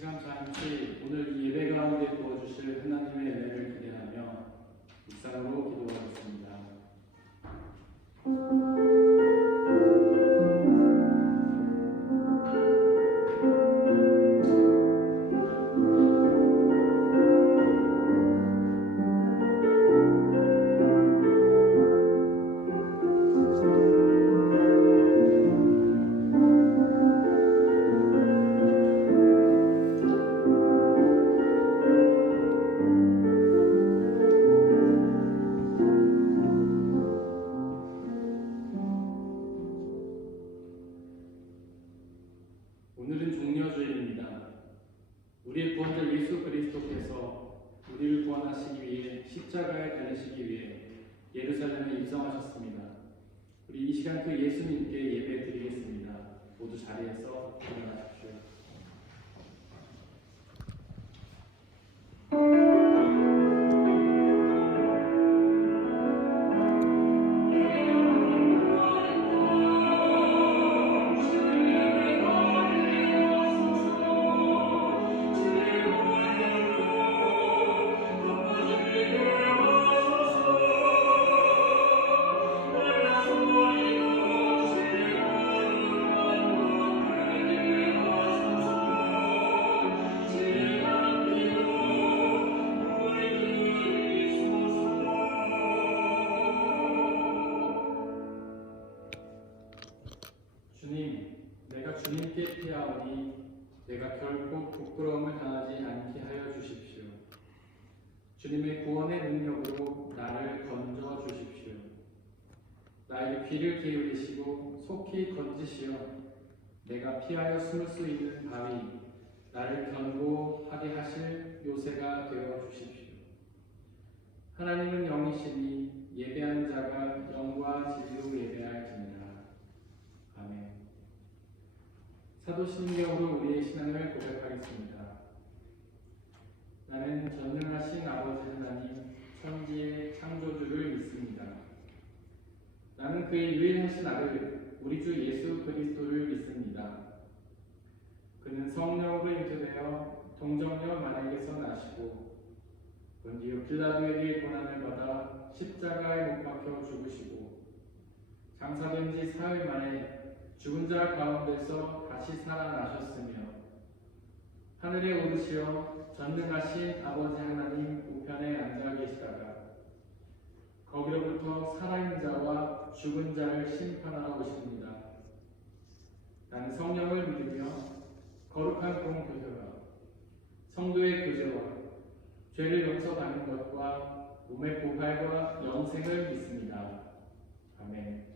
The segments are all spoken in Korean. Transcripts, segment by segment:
시간 잠시 오늘 이 예배 가운데 부어주실 하나님의 은혜를 기대하며 묵상으로 기도하겠습니다. 오늘은 종려주일입니다. 우리의 구원자 예수 그리스도께서 우리를 구원하시기 위해 십자가에 달리시기 위해 예루살렘에 입성하셨습니다. 우리 이 시간 그 예수님께 예배 드리겠습니다. 모두 자리에서 일어나십시오. 주님, 내가 주님께 피하오니 내가 결코 부끄러움을 당하지 않게 하여 주십시오. 주님의 구원의 능력으로 나를 건져 주십시오. 나에게 귀를 기울이시고 속히 건지시어 내가 피하여 숨을 수 있는 바위, 나를 견고하게 하실 요새가 되어 주십시오. 하나님은 영이시니 예배하는 자가 영과 진리로 예배할지니라. 아멘. 사도신경으로 우리의 신앙을 고백하겠습니다. 나는 전능하신 아버지 하나님, 천지의 창조주를 믿습니다. 나는 그의 유일하신 아들, 우리 주 예수 그리스도를 믿습니다. 그는 성령으로 잉태되어 동정녀 마리아에게서 나시고 본디오 빌라도에게 고난을 받아 십자가에 못 박혀 죽으시고 장사된 지 사흘 만에 죽은 자 가운데서 다시 살아나셨으며 하늘에 오르시어 전능하신 아버지 하나님 우편에 앉아 계시다가 거기로부터 살아있는 자와 죽은 자를 심판하러 오십니다. 나는 성령을 믿으며 거룩한 공교회와 성도의 교제와 죄를 용서받는 것과 몸의 부활과 영생을 믿습니다. 아멘.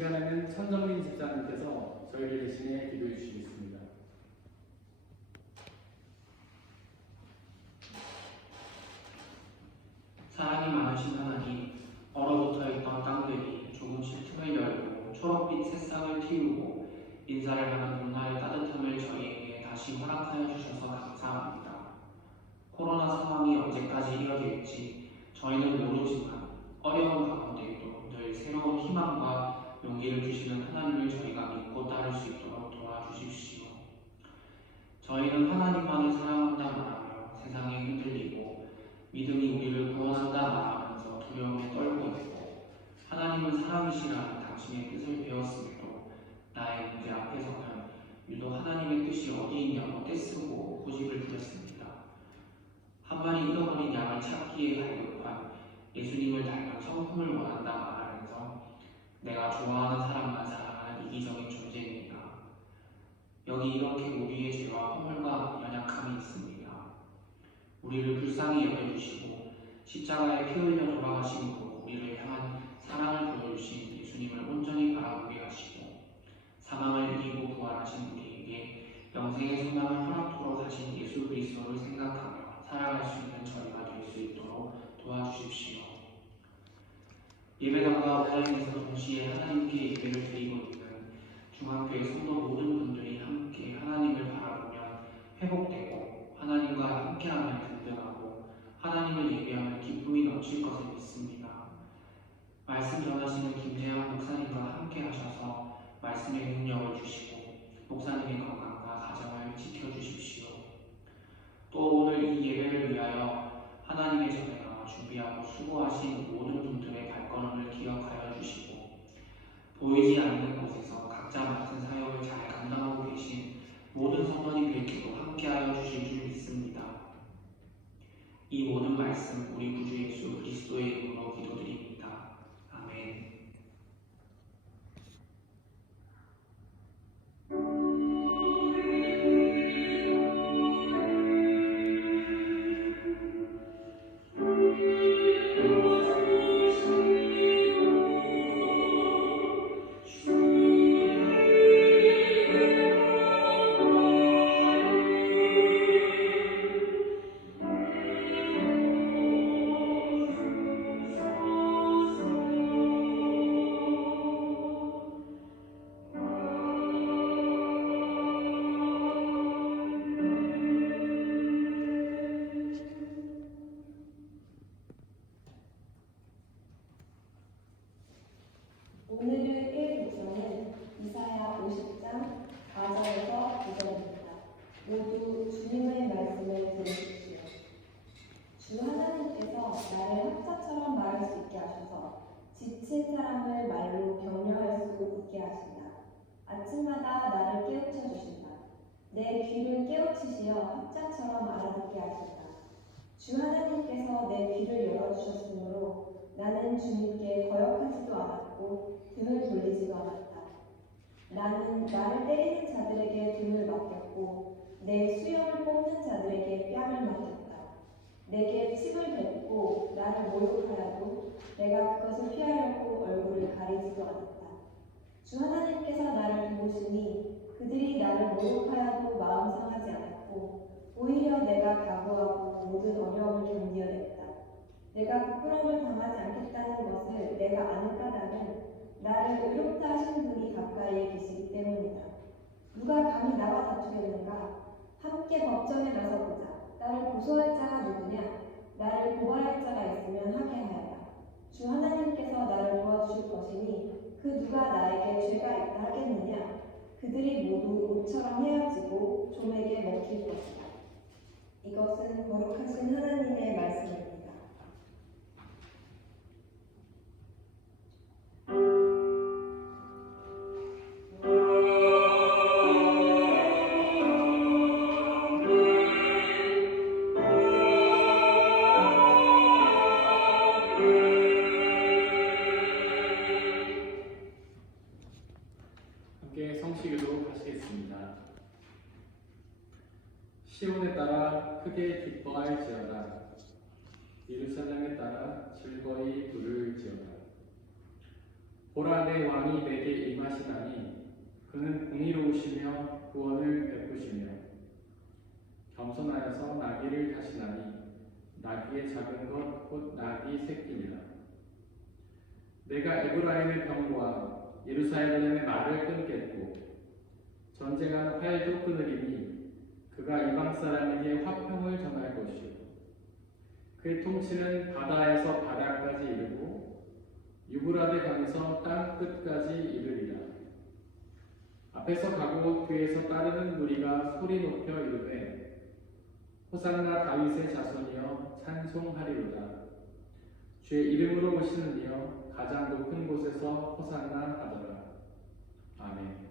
시간에는 천정민 집사님께서 저희를 대신해 기도해 주시겠습니다. 사랑이 많으신 하나님, 얼어붙어 있던 땅들이 조금씩 틈을 열고 초록빛 새싹을 틔우고 인사를 하는 봄날의 따뜻함을 저희에게 다시 허락하여 주셔서 감사합니다. 코로나 상황이 언제까지 이어질지 저희는 모르지만 어려운 가운데에도 늘 새로운 희망과 용기를 주시는 하나님을 저희가 믿고 따를 수 있도록 도와주십시오. 저희는 하나님만을 사랑한다 말하며 세상에 흔들리고 믿음이 우리를 구원한다 말하면서 두려움에 떨고 있고 하나님은 사랑이시라는 당신의 뜻을 배웠음에도 나의 문제 앞에서는 유독 하나님의 뜻이 어디 있냐고 떼쓰고 고집을 부렸습니다. 한 마리 잃어버린 양을 찾기에 갈급한 예수님을 닮은 성품을 원한다 말하면서 내가 좋아하는 사람만 사랑하는 이기적인 존재입니다. 여기 이렇게 우리의 죄와 허물과 연약함이 있습니다. 우리를 불쌍히 여겨주시고 십자가에 피 흘려 돌아가심으로 우리를 향한 사랑을 보여주신 예수님을 온전히 바라보게 하시고 사망을 이기고 부활하신 우리에게 영생의 소망을 허락토록 하신 예수 그리스도를 생각하며 살아갈 수 있는 저희가 될 수 있도록 도와주십시오. 예배당과 온라인에서 동시에 하나님께 예배를 드리고 있는 중앙교회 성도 모든 분들이 함께 하나님을 바라보면 회복되고 하나님과 함께하면 든든하고 하나님을 예배하면 기쁨이 넘칠 것을 믿습니다. 말씀 전하시는 김재환 목사님과 함께 하셔서 말씀의 능력을 주시고 목사님의 건강과 가정을 지켜주십시오. 또 오늘 이 예배를 위하여 하나님의 전에 나와 준비하고 수고하신 모든 분들의 발걸음을 기억하여 주시고 보이지 않는 곳에서 각자 맡은 사역을 잘 감당하고 계신 모든 성도님들께도 함께하여 주실 줄 믿습니다. 이 모든 말씀 우리 구주 예수 그리스도의 이름으로 기도드립니다. 아멘. 오늘의 1구절은 이사야 50장 4절에서 9절입니다. 모두 주님의 말씀을 들으십시오. 주 하나님께서 나를 학자처럼 말할 수 있게 하셔서 지친 사람을 말로 격려할 수 있게 하신다. 아침마다 나를 깨우쳐 주신다. 내 귀를 깨우치시어 학자처럼 알아듣게 하신다. 주 하나님께서 내 귀를 열어주셨으므로 나는 주님께 거역하지도 않았고 등을 돌리지도 않았다. 나는 나를 때리는 자들에게 등을 맡겼고 내 수염을 뽑는 자들에게 뺨을 맡겼다. 내게 침을 뱉고 나를 모욕하여도 내가 그것을 피하려고 얼굴을 가리지도 않았다. 주 하나님께서 나를 도우시니 그들이 나를 모욕하여도 마음 상하지 않았고 오히려 내가 각오하고 모든 어려움을 견디어냈다. 내가 부끄러움을 당하지 않겠다는 것을 내가 아는 까닭은 나를 의롭다 하신 분이 가까이에 계시기 때문이다. 누가 감히 나와 다투겠는가? 함께 법정에 나서보자. 나를 고소할 자가 누구냐? 나를 고발할 자가 있으면 하게 하여라. 주 하나님께서 나를 도와주실 것이니 그 누가 나에게 죄가 있다 하겠느냐? 그들이 모두 옷처럼 헤어지고 좀에게 먹힐 것이다. 이것은 거룩하신 하나님의 말씀입니다. 성시기도 하시겠습니다. 시온에 따라 크게 기뻐할지어다. 예루살렘에 따라 즐거이 부를지어다. 보라 내 왕이 내게 임하시다니 그는 공의로우시며 구원을 베푸시며 겸손하여서 나귀를 타시나니 나귀의 작은 것 곧 나귀 새끼니라. 내가 에브라임의 병과 예루살렘의 말을 끊겠고 전쟁한 활도 끊으리니 그가 이방 사람에게 화평을 전할 것이요 그의 통치는 바다에서 바다까지 이르고 유브라데 강에서 땅 끝까지 이르리라. 앞에서 가고 뒤에서 따르는 무리가 소리 높여 이르되 호산나 다윗의 자손이여 찬송하리로다. 주의 이름으로 오시는 이여 가장 높은 곳에서 호산나 하더라. 아멘.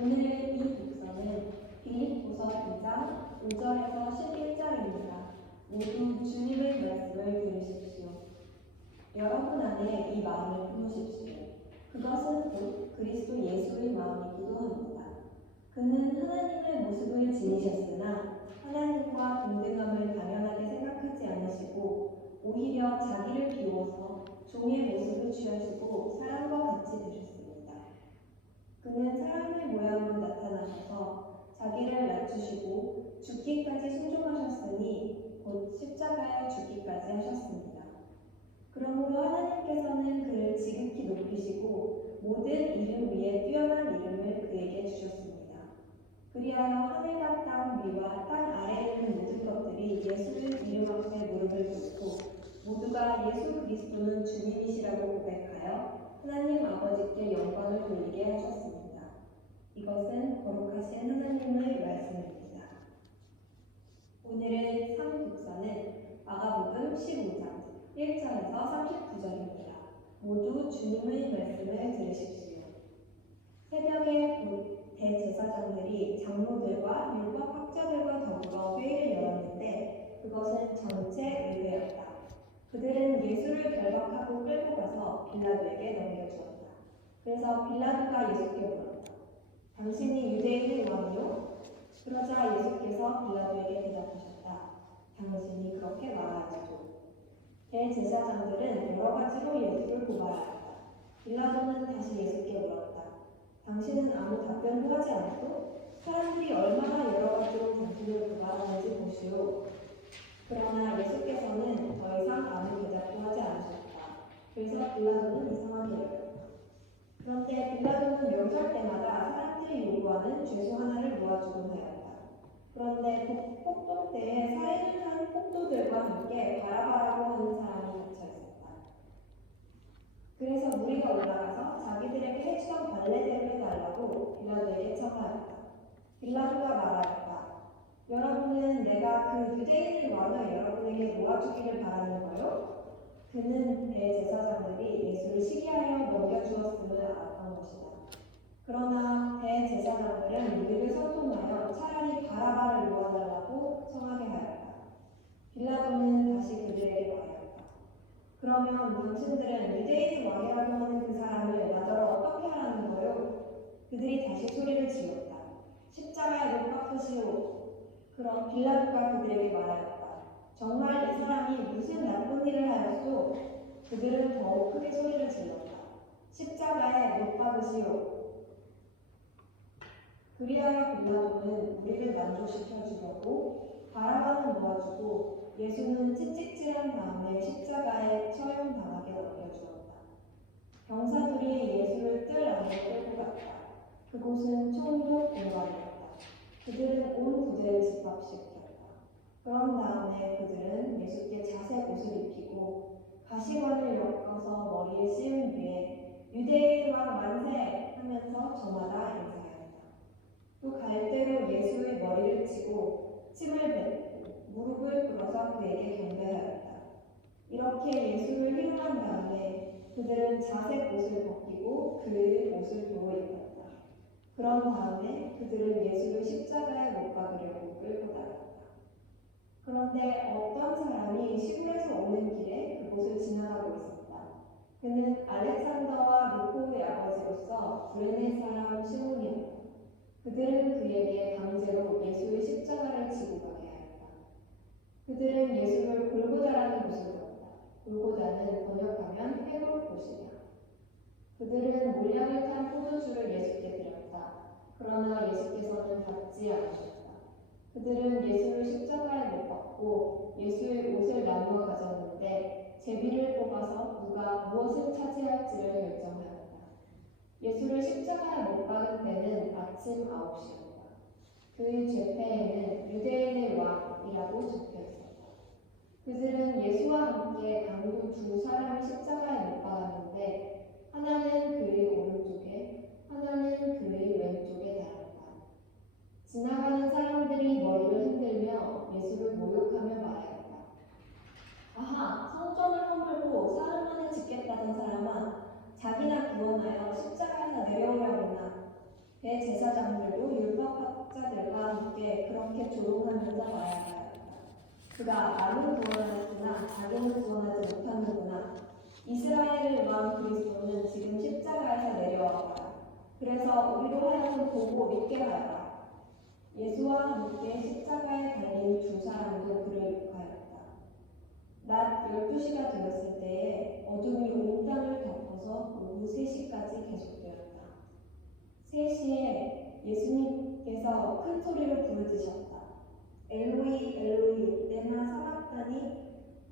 오늘의 이 독서는 빌립보서 2장 5절에서 11절입니다. 모두 주님의 말씀을 들으십시오. 여러분 안에 이 마음을 품으십시오. 그것은 곧 그리스도 예수의 마음이기도 합니다. 그는 하나님의 모습을 지니셨으나 하나님과 동등함을 당연하게 생각하지 않으시고 오히려 자기를 비워서 종의 모습을 취하시고 사람과 같이 되셨습니다. 그는 사람의 모양으로 나타나셔서 자기를 낮추시고 죽기까지 순종하셨으니 곧 십자가에 죽기까지 하셨습니다. 그러므로 하나님께서는 그를 지극히 높이시고 모든 이름 위에 뛰어난 이름을 그에게 주셨습니다. 그리하여 하늘과 땅 위와 땅 아래에 있는 모든 것들이 예수의 이름 앞에 무릎을 꿇고 모두가 예수 그리스도는 주님이시라고 고백하여 하나님 아버지께 영광을 돌리게 하셨습니다. 이것은 거룩하신 하나님의 말씀입니다. 오늘의 상독서는 마가복음 15장 1절에서 39절입니다. 모두 주님의 말씀을 들으십시오. 새벽에 곧 대제사장들이 장로들과 율법학자들과 더불어 회의를 열었는데 그것은 전체 의회였다. 그들은 예수를 결박하고 끌고 가서 빌라도에게 넘겨주었다. 그래서 빌라도가 예수께 물었다. 당신이 유대인의 왕이요? 그러자 예수께서 빌라도에게 대답하셨다. 당신이 그렇게 말하지도. 대제사장들은 여러 가지로 예수를 고발하였다. 빌라도는 다시 예수께 물었다. 당신은 아무 답변도 하지 않고 사람들이 얼마나 여러 가지로 당신을 고발하는지 보시오. 그러나 예수께서는 더 이상 아무 대답도 하지 않으셨다. 그래서 빌라도는 이상하게 여겼다. 그런데 빌라도는 명절 때마다 사람들이 요구하는 죄수 하나를 모아주곤 하였다. 그런데 폭동 때에 살인을 한 폭도들과 함께 바라바라고 하는 사람이 갇혀 있었다. 그래서 무리가 올라가서 자기들에게 해주던 관례대로 해달라고 빌라도에게 청하였다. 빌라도가 말하였다. 여러분은 내가 그 유대인의 왕을 여러분에게 놓아주기를 바라는 거요? 그는 대제사장들이 예수를 시기하여 넘겨주었음을 알았던 것이다. 그러나 대제사장들은 우리를 선동하여 차라리 바라바를 놓아달라고 청하게 하였다. 빌라도는 다시 그들에게 말하였다. 그러면 당신들은 유대인 왕이라고 하는 그 사람을 나더러 어떻게 하라는 거요? 그들이 다시 소리를 지었다. 십자가에 못 박으시오. 그럼 빌라도가 그들에게 말하였다. 정말 이 사람이 무슨 나쁜 일을 하였소? 그들은 더욱 크게 소리를 질렀다. 십자가에 못 박으시오. 그리하여 빌라도는 우리를 난도시켜 주려고 바라바는 모아주고 예수는 채찍질한 다음에 십자가에 처형당하게 넘겨주었다. 병사들이 예수를 뜰 안에 끌고 갔다. 그곳은 총독 공간이었다. 그들은 온 부대를 집합시켰다. 그런 다음에 그들은 예수께 자색 옷을 입히고 가시관을 엮어서 머리에 씌운 뒤에 유대인 왕 만세 하면서 저마다 인사했다. 또 갈대로 예수의 머리를 치고 침을 뱉고 무릎을 꿇어서 그에게 경배하였다. 이렇게 예수를 희롱한 다음에 그들은 자색 옷을 벗기고 그의 옷을 도로 입혔다. 그런 다음에 그들은 예수를 십자가에 못 박으려고 끌고 나갔다. 그런데 어떤 사람이 시골에서 오는 길에 그곳을 지나가고 있었다. 그는 알렉산더와 루포의 아버지로서 구레네 사람 시몬이었다. 그들은 그에게 강제로 예수의 십자가를 지고 가게 하였다. 그들은 예수를 골고다라는 곳을 보았다. 골고다는 번역하면 회골 곳이다. 그들은 물량을 탄 포도주를 예수께 드렸다. 그러나 예수께서는 받지 않으셨다. 그들은 예수를 십자가에 못 박고 예수의 옷을 나누어 가졌는데 제비를 뽑아서 누가 무엇을 차지할지를 결정하였다. 예수를 십자가에 못 박은 때는 아침 9시였다. 그의 죄패에는 유대인의 왕이라고 적혀 있었다. 그들은 예수와 함께 강도 두 사람을 십자가에 못 박았는데 하나는 그의 오른쪽에 하나는 그의 왼쪽에 달았다. 지나가는 사람들이 머리를 흔들며 예수를 모욕하며 말하였다. 아하, 성전을 허물고 사흘 만에 짓겠다던 사람아, 자기나 구원하여 십자가에서 내려오려구나. 대제사장들도 율법학자들과 함께 그렇게 조롱하면서 말하였다. 그가 나는 구원하였으나 자기는 구원하지 못하는구나. 이스라엘의 왕 그리스도는 지금 십자가에서 내려와라. 그래서 우리로 하여금 보고 믿게 하라. 예수와 함께 십자가에 달린 두 사람도 그를 욕하였다. 낮 12시가 되었을 때에 어둠이 온 땅을 덮어서 오후 3시까지 계속되었다. 3시에 예수님께서 큰 소리로 부르짖으셨다. 엘로이 엘로이 레마 사박다니.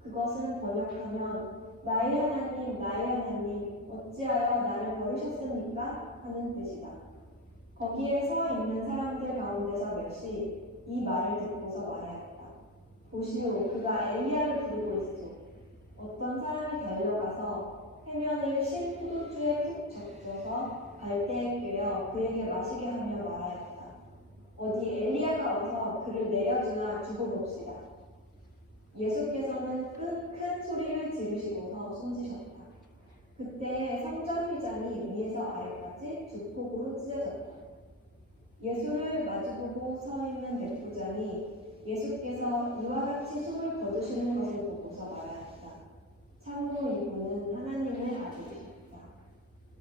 그것은 번역하면 나의 하나님 어찌하여 나를 버리셨습니까? 하는 뜻이다. 거기에 서 있는 사람들 가운데서 몇이 이 말을 듣고서 말하였다. 보시오, 그가 엘리야를 부르고 있소. 어떤 사람이 달려가서 해면을 신 포도주에 푹 적셔서 갈대에 꿰어 그에게 마시게 하며 말하였다. 어디 엘리야가 와서 그를 내려주나 두고 봅시다. 예수께서는 큰 소리를 지르시고서 숨지셨다. 그때 성전 휘장이 위에서 아래까지 두 폭으로 찢어졌다. 예수를 마주보고 서 있는 백부장이 예수께서 이와 같이 손을 거두시는 것을 보고서 말하였다. 참으로 이분은 하나님의 아들이셨다.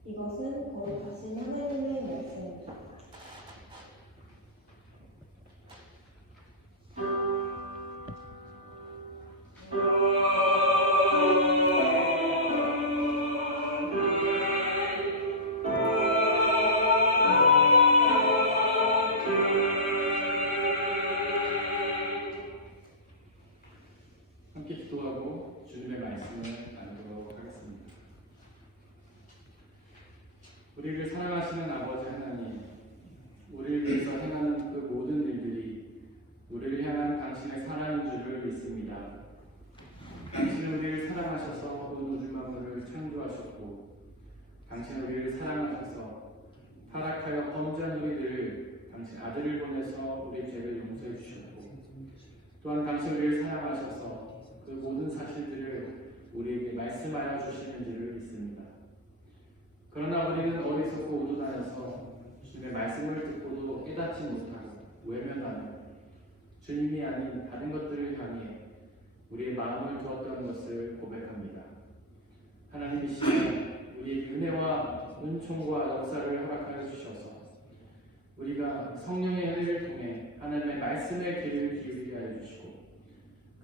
이것은 거룩하신 하나님의 말씀입니다. 함께 기도하고 주님의 말씀을 나누도록 하겠습니다. 우리를 사랑하시는 아버지 하나님, 우리를 위해서 행하는 그 모든 일들이 우리를 향한 당신의 사랑인 줄을 믿습니다. 당신은 우리를 사랑하셔서 온 우주 만물을 창조하셨고, 당신은 우리를 사랑하셔서 타락하여 범죄한 우리들을 당신 아들을 보내서 우리의 죄를 용서해 주셨고, 또한 당신 우리를 사랑하셔서 그 모든 사실들을 우리에게 말씀하여 주시는지를 믿습니다. 그러나 우리는 어리석고 우둔하여서 주님의 말씀을 듣고도 깨닫지 못하고 외면하며 주님이 아닌 다른 것들을 향해 우리의 마음을 두었던 것을 고백합니다. 하나님 이 시간 우리의 은혜와 은총과 역사를 허락하여 주셔서 우리가 성령의 은혜를 통해 하나님의 말씀에 귀를 기울이게 하여 주시고,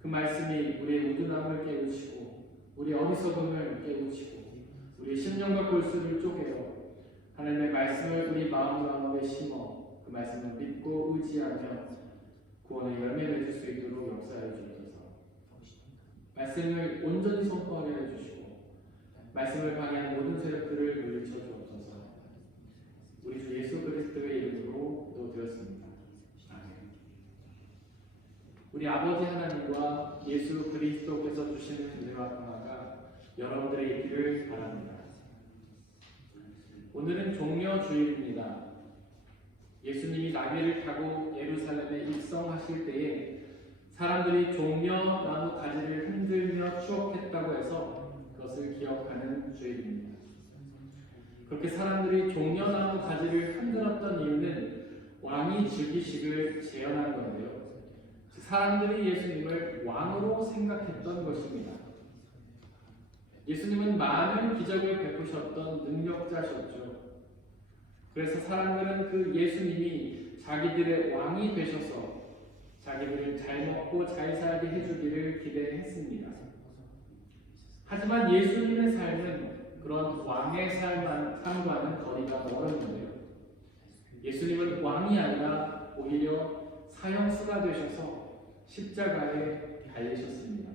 그 말씀이 우리의 우둔함을 깨우치고 우리의 어리석음을 깨우치고 우리의 심령과 골수를 쪼개어 하나님의 말씀을 우리 마음 가운데 심어 그 말씀을 믿고 의지하며 구원의 열매 맺을 수 있도록 역사해 주옵소서. 말씀을 온전히 선포하게 해주시고 말씀을 방해하는 모든 세력들을 물리쳐 주옵소서. 우리 주 예수 그리스도의 이름으로 기도드렸습니다. 아멘. 우리 아버지 하나님과 예수 그리스도께서 주시는 은혜와 평화가 여러분들의 있기를 바랍니다. 오늘은 종려주일입니다. 예수님이 나귀를 타고 예루살렘에 입성하실 때에 사람들이 종려나무 가지를 흔들며 추억했다고 해서 그것을 기억하는 주일입니다. 그렇게 사람들이 종려나무 가지를 흔들었던 이유는 왕이 즉위식을 재현한 건데요. 사람들이 예수님을 왕으로 생각했던 것입니다. 예수님은 많은 기적을 베푸셨던 능력자셨죠. 그래서 사람들은 그 예수님이 자기들의 왕이 되셔서 자기들을 잘 먹고 잘 살게 해주기를 기대했습니다. 하지만 예수님의 삶은 그런 왕의 삶과는 거리가 멀었는데요. 예수님은 왕이 아니라 오히려 사형수가 되셔서 십자가에 달리셨습니다.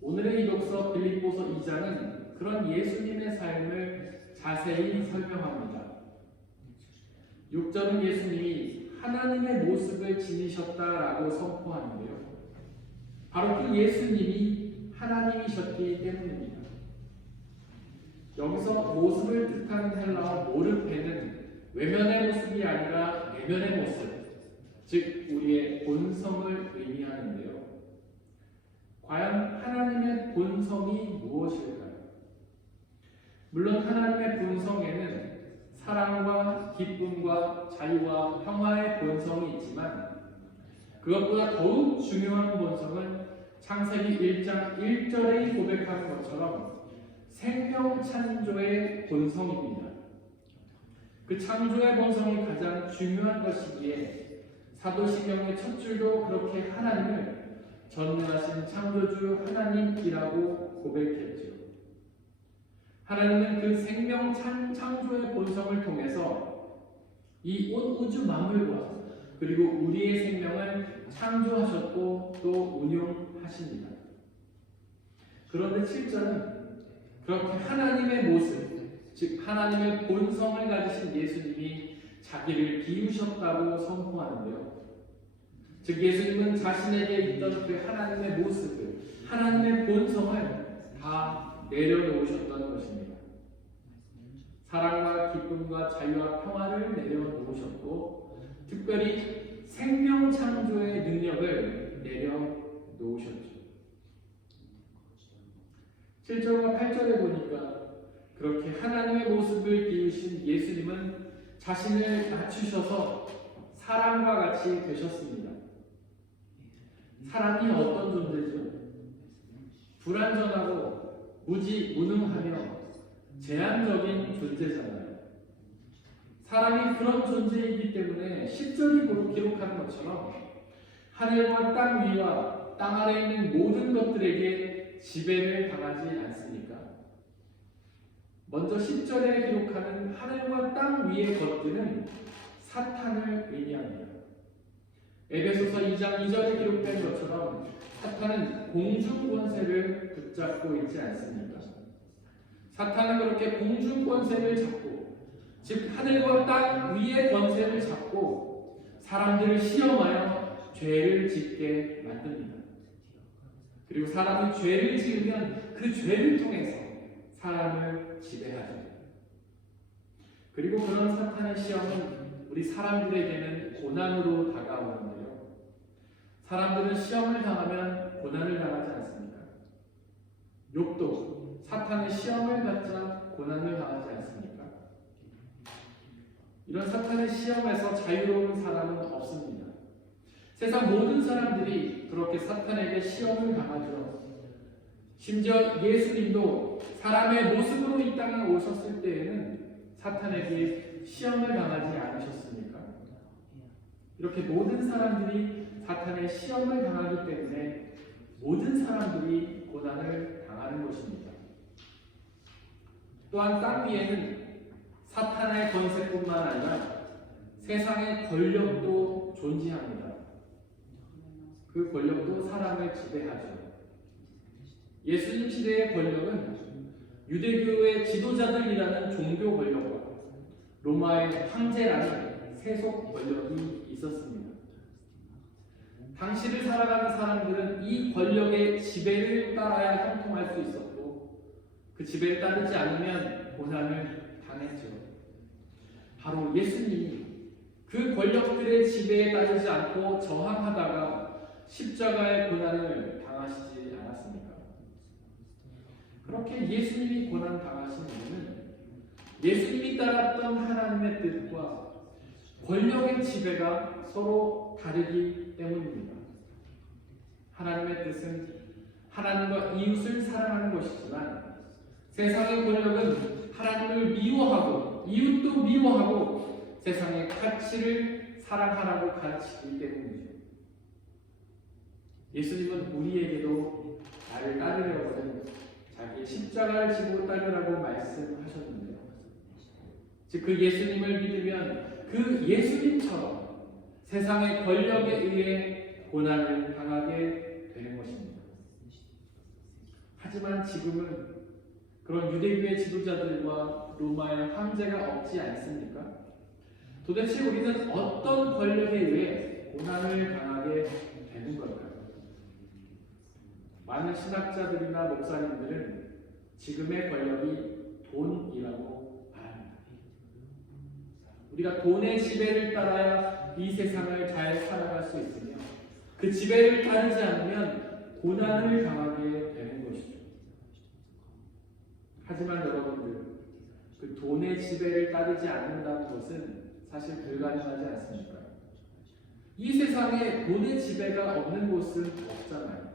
오늘의 이독서 빌립보서 2장은 그런 예수님의 삶을 자세히 설명합니다. 6절은 예수님이 하나님의 모습을 지니셨다라고 선포하는데요. 바로 그 예수님이 하나님이셨기 때문입니다. 여기서 모습을 뜻하는 헬라어 모르페는 외면의 모습이 아니라 내면의 모습, 즉 우리의 본성을 의미하는데요. 과연 하나님의 본성이 무엇일까요? 물론 하나님의 본성에는 사랑과 기쁨과 자유와 평화의 본성이 있지만 그것보다 더욱 중요한 본성은 창세기 1장 1절에 고백하는 것처럼 생명창조의 본성입니다. 그 창조의 본성이 가장 중요한 것이기에 사도신경의 첫 줄도 그렇게 하나님을 전능하신 창조주 하나님이라고 고백했죠. 하나님은 그 생명 창조의 본성을 통해서 이 온 우주 만물과 그리고 우리의 생명을 창조하셨고 또 운용하십니다. 그런데 7절은 그렇게 하나님의 모습, 즉 하나님의 본성을 가지신 예수님이 자기를 비우셨다고 선포하는데요. 즉 예수님은 자신에게 있던 그 하나님의 모습을, 하나님의 본성을 다 내려놓으셨던 것입니다. 사랑과 기쁨과 자유와 평화를 내려놓으셨고 특별히 생명 창조의 능력을 내려놓으셨죠. 7절과 8절에 보니까 그렇게 하나님의 모습을 띄우신 예수님은 자신을 낮추셔서 사람과 같이 되셨습니다. 사람이 어떤 존재죠? 불완전하고 무지무능하며 제한적인 존재잖아요. 사람이 그런 존재이기 때문에 10절이 기록하는 것처럼 하늘과 땅 위와 땅 아래에 있는 모든 것들에게 지배를 당하지 않습니까? 먼저 10절에 기록하는 하늘과 땅 위의 것들은 사탄을 의미합니다. 에베소서 2장 2절에 기록된 것처럼 사탄은 공중 권세를 붙잡고 있지 않습니까? 사탄은 그렇게 공중 권세를 잡고, 즉 하늘과 땅 위의 권세를 잡고 사람들을 시험하여 죄를 짓게 만듭니다. 그리고 사람이 죄를 지으면 그 죄를 통해서 사람을 지배하죠. 그리고 그런 사탄의 시험은 우리 사람들에게는 고난으로 다가오는데요. 사람들은 시험을 당하면 고난을 당하지 않습니까? 욥도 사탄의 시험을 받자 고난을 당하지 않습니까? 이런 사탄의 시험에서 자유로운 사람은 없습니다. 세상 모든 사람들이 그렇게 사탄에게 시험을 당하죠. 심지어 예수님도 사람의 모습으로 이 땅에 오셨을 때에는 사탄에게 시험을 당하지 않으셨습니까? 이렇게 모든 사람들이 사탄의 시험을 당하기 때문에 모든 사람들이 고난을 당하는 것입니다. 또한 땅 위에는 사탄의 권세뿐만 아니라 세상의 권력도 존재합니다. 그 권력도 사람을 지배하죠. 예수님 시대의 권력은 유대교의 지도자들이라는 종교 권력과 로마의 황제라는 세속 권력이 있었습니다. 당시를 살아가는 사람들은 이 권력의 지배를 따라야 형통할 수 있었고 그 지배를 따르지 않으면 고난을 당했죠. 바로 예수님이 그 권력들의 지배에 따르지 않고 저항하다가 십자가의 고난을 당하시지 않았습니까? 그렇게 예수님이 고난 당하신 이유는 예수님이 따랐던 하나님의 뜻과 권력의 지배가 서로 다르기 때문입니다. 하나님의 뜻은 하나님과 이웃을 사랑하는 것이지만 세상의 권력은 하나님을 미워하고 이웃도 미워하고 세상의 가치를 사랑하라고 가르치기 때문이죠. 예수님은 우리에게도 나를 따르려거든 자기의 십자가를 지고 따르라고 말씀하셨는데요. 즉 그 예수님을 믿으면 그 예수님처럼 세상의 권력에 의해 고난을 당하게 되는 것입니다. 하지만 지금은 그런 유대교의 지도자들과 로마의 황제가 없지 않습니까? 도대체 우리는 어떤 권력에 의해 고난을 당하게 되는 걸까요? 많은 신학자들이나 목사님들은 지금의 권력이 돈이라고 말합니다. 우리가 돈의 지배를 따라야 이 세상을 잘 살아갈 수 있으며 그 지배를 따르지 않으면 고난을 당하게 되는 것이죠. 하지만 여러분들, 그 돈의 지배를 따르지 않는다는 것은 사실 불가능하지 않습니까? 이 세상에 돈의 지배가 없는 곳은 없잖아요.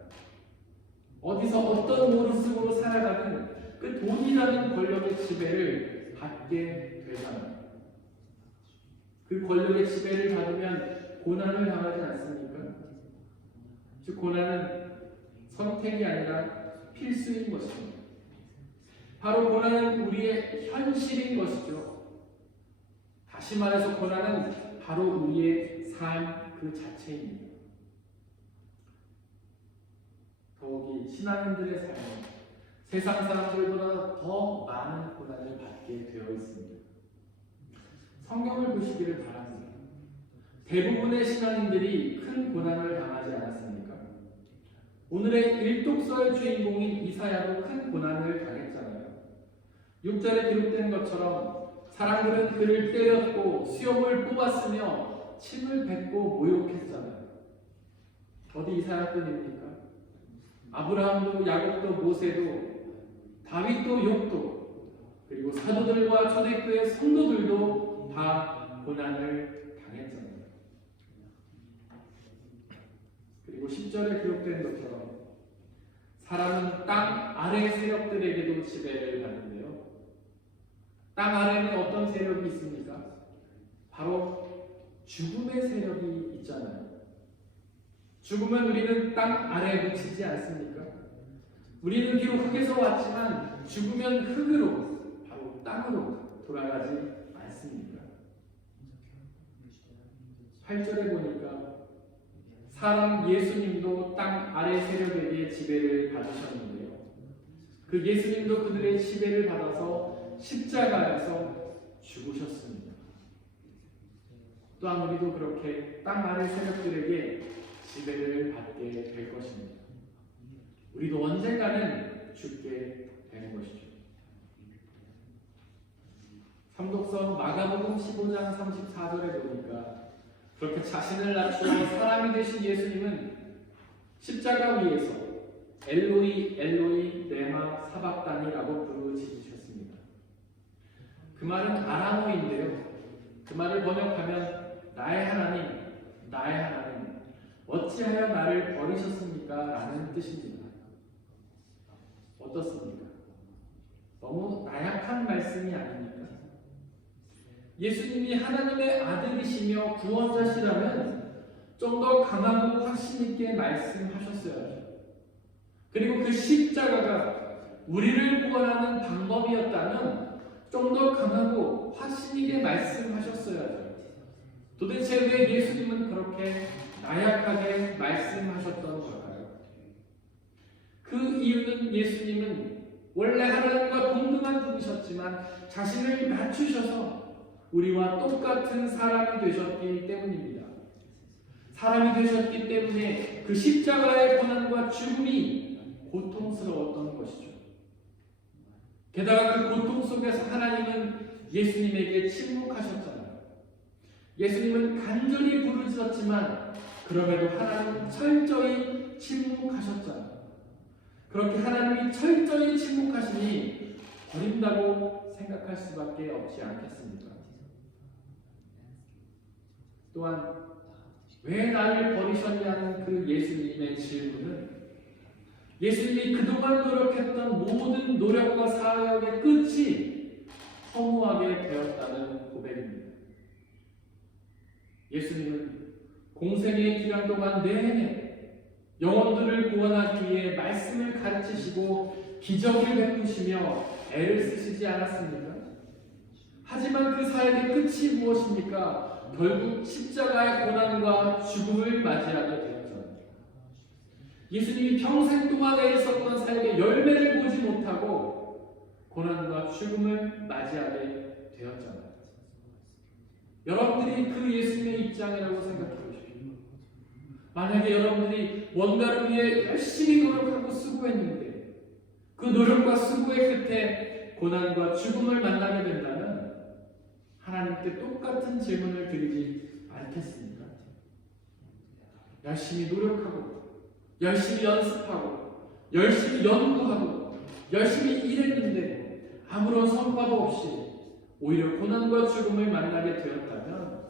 어디서 어떤 모습으로 살아가든 그 돈이라는 권력의 지배를 받게 되잖아요. 그 권력의 지배를 받으면 고난을 당하지 않습니까? 즉 고난은 선택이 아니라 필수인 것입니다. 바로 고난은 우리의 현실인 것이죠. 다시 말해서 고난은 바로 우리의 삶 그 자체입니다. 더욱이 신앙인들의 삶은 세상 사람들보다 더 많은 고난을 받게 되어 있습니다. 성경을 보시기를 바랍니다. 대부분의 신앙인들이 큰 고난을 당하지 않았습니까? 오늘의 일독서의 주인공인 이사야도 큰 고난을 당했잖아요. 6절에 기록된 것처럼 사람들은 그를 때렸고 수염을 뽑았으며 침을 뱉고 모욕했잖아요. 어디 이사야뿐입니까? 아브라함도 야곱도 모세도 다윗도 욥도 그리고 사도들과 초대교회 성도들도 다 고난을 당했잖아요. 그리고 10절에 기록된 것처럼 사람은 땅 아래 세력들에게도 지배를 받는데요. 땅 아래는 어떤 세력이 있습니까? 바로 죽음의 세력이 있잖아요. 죽으면 우리는 땅 아래에 묻히지 않습니까? 우리는 비록 흙에서 왔지만 죽으면 흙으로, 바로 땅으로 돌아가지 않습니까? 8절에 보니까 사람 예수님도 땅 아래 세력에게 지배를 받으셨는데요. 그 예수님도 그들의 지배를 받아서 십자가에서 죽으셨습니다. 또한 우리도 그렇게 땅 아래 세력들에게 지배를 받게 될 것입니다. 우리도 언젠가는 죽게 되는 것이죠. 삼독서 마가복음 15장 34절에 보니까 그렇게 자신을 낮추어 사람이 되신 예수님은 십자가 위에서 엘로이 엘로이 레마 사박다니라고 부르짖으셨습니다. 그 말은 아람어인데요. 그 말을 번역하면 나의 하나님, 나의 하나님, 어찌하여 나를 버리셨습니까? 라는 뜻입니다. 어떻습니까? 너무 나약한 말씀이 아닙니까? 예수님이 하나님의 아들이시며 구원자시라면 좀 더 강하고 확신 있게 말씀하셨어야죠. 그리고 그 십자가가 우리를 구원하는 방법이었다면 좀 더 강하고 확신 있게 말씀하셨어야죠. 도대체 왜 예수님은 그렇게 나약하게 말씀하셨던 걸까요? 그 이유는 예수님은 원래 하나님과 동등한 분이셨지만 자신을 낮추셔서 우리와 똑같은 사람이 되셨기 때문입니다. 사람이 되셨기 때문에 그 십자가의 고난과 죽음이 고통스러웠던 것이죠. 게다가 그 고통 속에서 하나님은 예수님에게 침묵하셨잖아요. 예수님은 간절히 부르짖었지만 그럼에도 하나님은 철저히 침묵하셨잖아요. 그렇게 하나님이 철저히 침묵하시니 버린다고 생각할 수밖에 없지 않겠습니까? 또한 왜 나를 버리셨냐는 그 예수님의 질문은 예수님이 그동안 노력했던 모든 노력과 사역의 끝이 허무하게 되었다는 고백입니다. 예수님은 공생의 기간 동안 내내 영혼들을 구원하기 위해 말씀을 가르치시고 기적을 베푸시며 애를 쓰시지 않았습니까? 하지만 그 사역의 끝이 무엇입니까? 결국 십자가의 고난과 죽음을 맞이하게 되었죠. 예수님이 평생 동안 애썼던 사역의 열매를 보지 못하고 고난과 죽음을 맞이하게 되었잖아요. 여러분들이 그 예수님의 입장이라고 생각해 보십시오. 만약에 여러분들이 뭔가를 위해 열심히 노력하고 수고했는데 그 노력과 수고의 끝에 고난과 죽음을 만나게 된다면 하나님께 똑같은 질문을 드리지 않겠습니까? 열심히 노력하고 열심히 연습하고 열심히 연구하고 열심히 일했는데 아무런 성과도 없이 오히려 고난과 죽음을 만나게 되었다면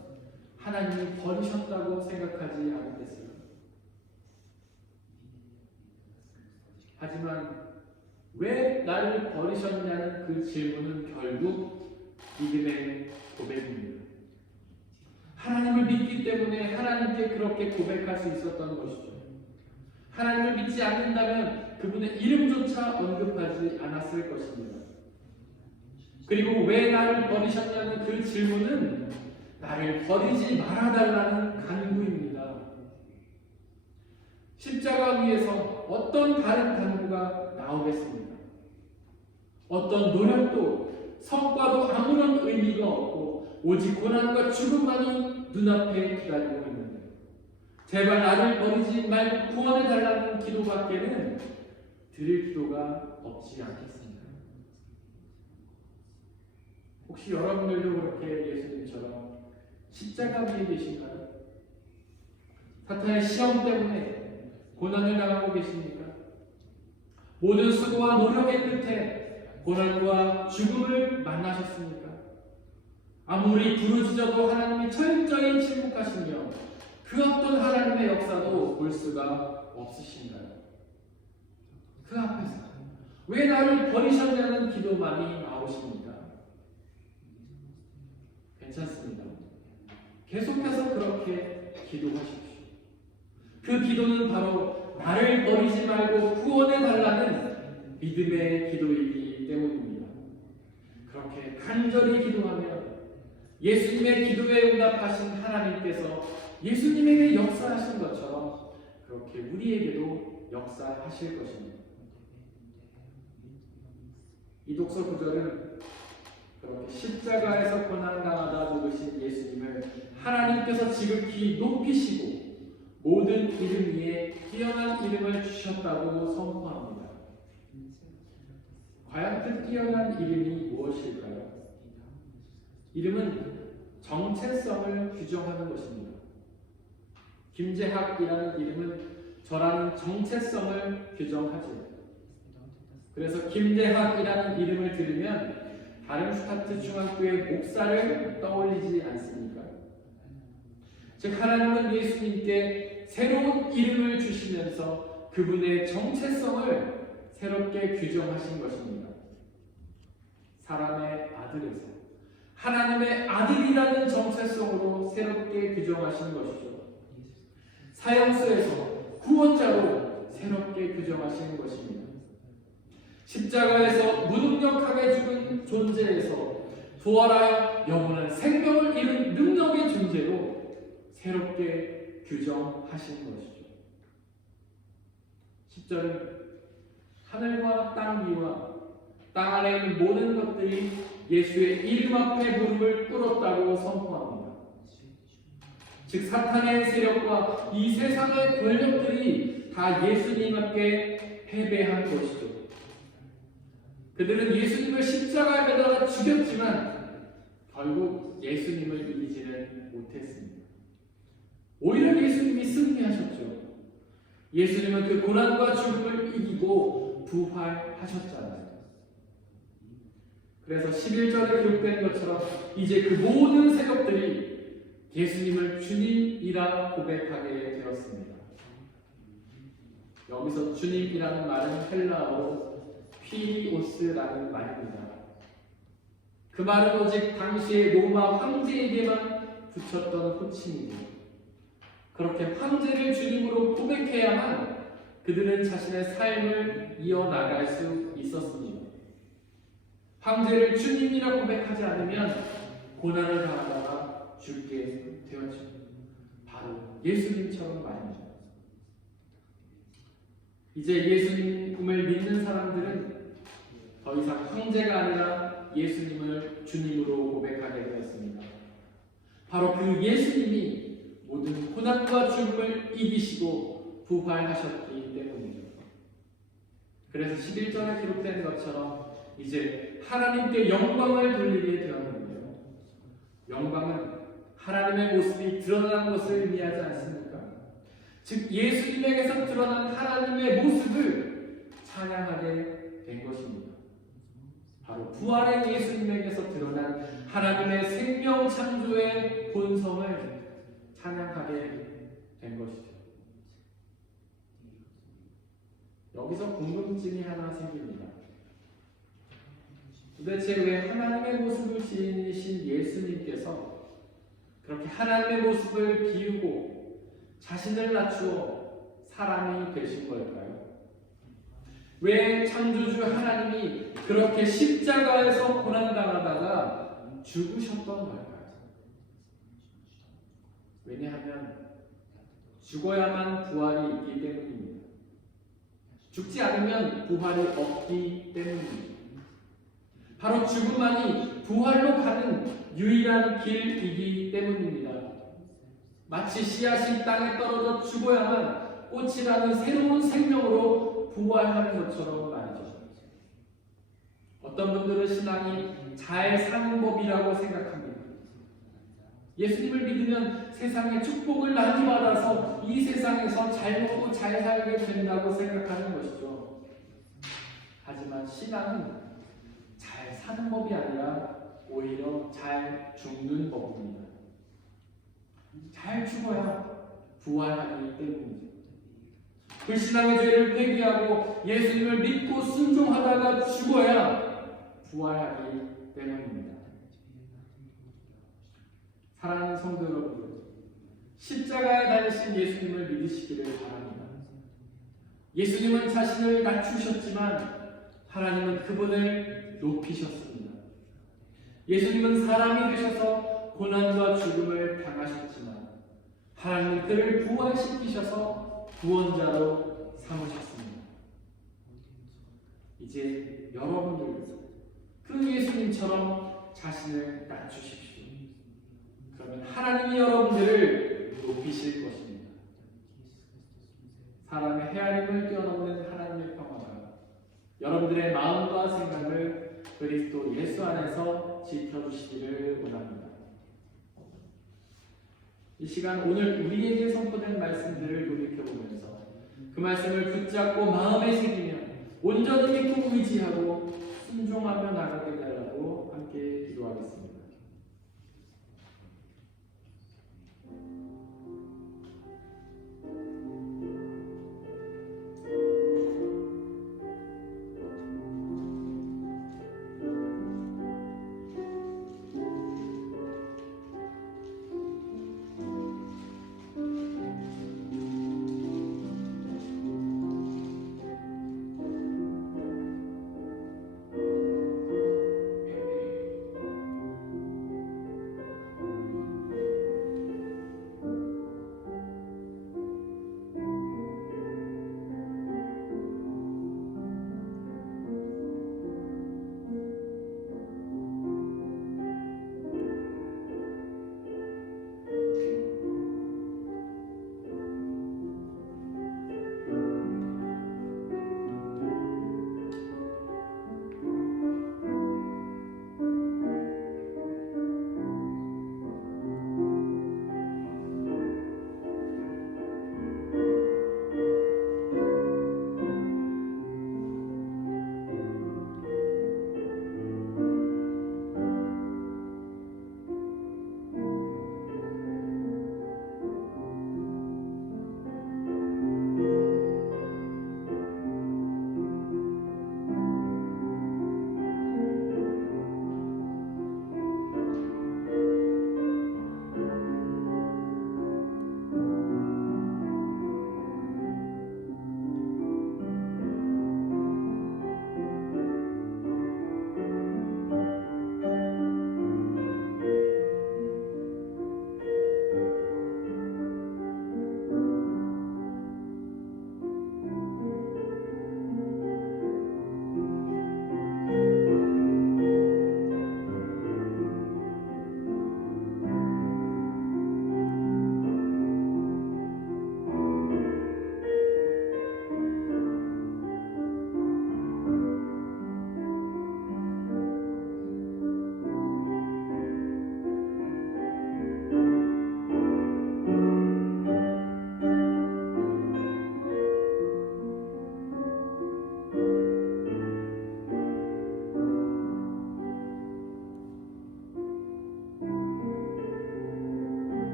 하나님이 버리셨다고 생각하지 않겠습니까? 하지만 왜 나를 버리셨냐는 그 질문은 결국 믿음의 고백입니다. 하나님을 믿기 때문에 하나님께 그렇게 고백할 수 있었던 것이죠. 하나님을 믿지 않는다면 그분의 이름조차 언급하지 않았을 것입니다. 그리고 왜 나를 버리셨냐는 그 질문은 나를 버리지 말아달라는 간구입니다. 십자가 위에서 어떤 다른 간구가 나오겠습니까? 어떤 노력도 성과도 아무런 의미가 없고 오직 고난과 죽음만이 눈앞에 기다리고 있는데 제발 나를 버리지 말고 구원해달라는 기도밖에는 드릴 기도가 없지 않겠습니까? 혹시 여러분들도 그렇게 예수님처럼 십자가 위에 계신가요? 사탄의 시험 때문에 고난을 당하고 계십니까? 모든 수고와 노력의 끝에 고난과 죽음을 만나셨습니까? 아무리 부르짖어도 하나님이 철저히 침묵하시며 그 어떤 하나님의 역사도 볼 수가 없으신가요? 그 앞에서 왜 나를 버리셨냐는 기도만이 나오십니까? 괜찮습니다. 계속해서 그렇게 기도하십시오. 그 기도는 바로 나를 버리지 말고 구원해달라는 믿음의 기도이기 때문입니다. 그렇게 간절히 기도하면 예수님의 기도에 응답하신 하나님께서 예수님에게 역사하신 것처럼 그렇게 우리에게도 역사하실 것입니다. 이 독서 구절은 그렇게 십자가에서 고난당하다 죽으신 예수님을 하나님께서 지극히 높이시고 모든 이름 위에 뛰어난 이름을 주셨다고 선포합니다. 과연 그 뛰어난 이름이 무엇일까요? 이름은 정체성을 규정하는 것입니다. 김재학이라는 이름은 저라는 정체성을 규정하죠. 그래서 김재학이라는 이름을 들으면 다름슈타트 중학교의 목사를 떠올리지 않습니까? 즉 하나님은 예수님께 새로운 이름을 주시면서 그분의 정체성을 새롭게 규정하신 것입니다. 사람의 아들에서 하나님의 아들이라는 정체성으로 새롭게 규정하신 것이죠. 사형수에서 구원자로 새롭게 규정하신 것입니다. 십자가에서 무능력하게 죽은 존재에서 부활하여 영원한 생명을 이룬 능력의 존재로 새롭게 규정하신 것이죠. 10절은 하늘과 땅 위와 땅 안에 있는 모든 것들이 예수의 이름 앞에 무릎을 꿇었다고 선포합니다. 즉 사탄의 세력과 이 세상의 권력들이 다 예수님 앞에 패배한 것이죠. 그들은 예수님을 십자가에 매달아 죽였지만 결국 예수님을 이기지는 못했습니다. 오히려 예수님이 승리하셨죠. 예수님은 그 고난과 죽음을 이기고 부활하셨잖아요. 그래서 11절에 기록된 것처럼 이제 그 모든 세력들이 예수님을 주님이라 고백하게 되었습니다. 여기서 주님이라는 말은 헬라어로 피리오스라는 말입니다. 그 말은 오직 당시의 로마 황제에게만 붙였던 호칭이고 그렇게 황제를 주님으로 고백해야만 그들은 자신의 삶을 이어나갈 수 있었습니다. 황제를 주님이라 고백하지 않으면 고난을 당하다가 죽게 되었죠. 바로 예수님처럼 말이죠. 이제 예수님을 믿는 사람들은 더 이상 황제가 아니라 예수님을 주님으로 고백하게 되었습니다. 바로 그 예수님이 모든 고난과 죽음을 이기시고 부활하셨기 때문이죠. 그래서 11절에 기록된 것처럼 이제 하나님께 영광을 돌리게 되었는데요. 영광은 하나님의 모습이 드러난 것을 의미하지 않습니까? 즉 예수님에게서 드러난 하나님의 모습을 찬양하게 된 것입니다. 바로 부활의 예수님에게서 드러난 하나님의 생명 창조의 본성을 찬양하게 된 것이죠. 여기서 궁금증이 하나 생깁니다. 도대체 왜 하나님의 모습을 지니신 예수님께서 그렇게 하나님의 모습을 비우고 자신을 낮추어 사람이 되신 걸까요? 왜 창조주 하나님이 그렇게 십자가에서 고난당하다가 죽으셨던 걸까요? 왜냐하면 죽어야만 부활이 있기 때문입니다. 죽지 않으면 부활이 없기 때문입니다. 바로 죽음만이 부활로 가는 유일한 길이기 때문입니다. 마치 씨앗이 땅에 떨어져 죽어야만 꽃이라는 새로운 생명으로 부활하는 것처럼 말이죠. 어떤 분들은 신앙이 잘 사는 법이라고 생각합니다. 예수님을 믿으면 세상에 축복을 많이 받아서 이 세상에서 잘 먹고 잘 살게 된다고 생각하는 것이죠. 하지만 신앙은 잘 사는 법이 아니라 오히려 잘 죽는 법입니다. 잘 죽어야 부활하기 때문이죠. 불신앙의 죄를 회개하고 예수님을 믿고 순종하다가 죽어야 부활하기 때문입니다. 사랑하는 성도 여러분, 십자가에 달리신 예수님을 믿으시기를 바랍니다. 예수님은 자신을 낮추셨지만 하나님은 그분을 높이셨습니다. 예수님은 사람이 되셔서 고난과 죽음을 당하셨지만 하나님은 그를 부활시키셔서 구원자로 삼으셨습니다. 이제 여러분들도 그 예수님처럼 자신을 낮추십시오. 그러면 하나님이 여러분들을 높이실 것입니다. 사람의 헤아림을 뛰어넘는 하나님의 평화가 여러분들의 마음과 생각을 그리스도 예수 안에서 지켜주시기를 원합니다. 이 시간 오늘 우리에게 선포된 말씀들을 돌이켜보면서 그 말씀을 붙잡고 마음에 새기며 온전히 믿고 의지하고 순종하며 나가게 달라고 함께 기도하겠습니다.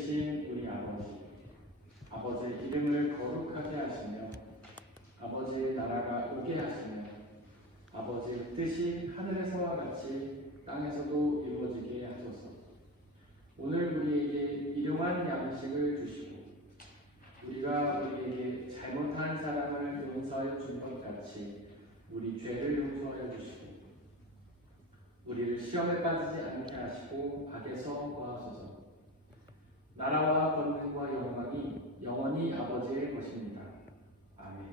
되신 우리 아버지의 이름을 거룩하게 하시며 아버지의 나라가 오게 하시며 아버지의 뜻이 하늘에서와 같이 땅에서도 이루어지게 하소서. 오늘 우리에게 일용할 양식을 주시고 우리가 우리에게 잘못한 사람을 용서하여 준 것 같이 우리 죄를 용서하여 주시고 우리를 시험에 빠지지 않게 하시고 악에서 구하소서. 나라와 권능과 영광이 영원히 아버지의 것입니다. 아멘.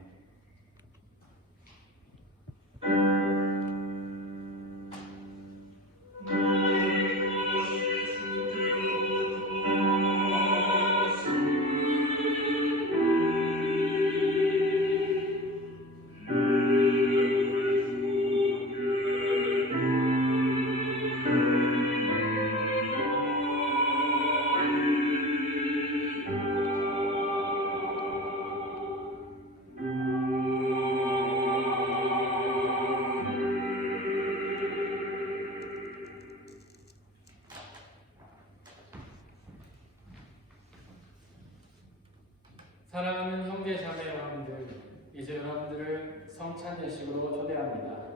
사랑하는 형제 자매 여러분들, 이제 여러분들을 성찬 예식으로 초대합니다.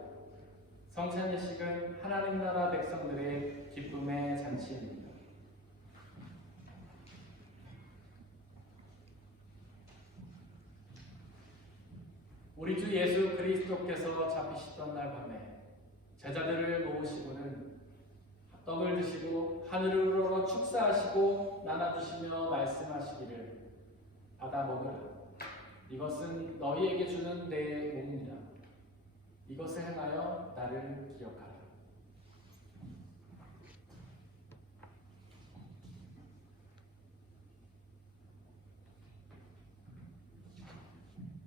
성찬 예식은 하나님 나라 백성들의 기쁨의 잔치입니다. 우리 주 예수 그리스도께서 잡히시던 날 밤에 제자들을 모으시고는 떡을 드시고 하늘으로 축사하시고 나눠주시며 말씀하시기를 받아 먹으라. 이것은 너희에게 주는 내 몸이다. 이것을 행하여 나를 기억하라.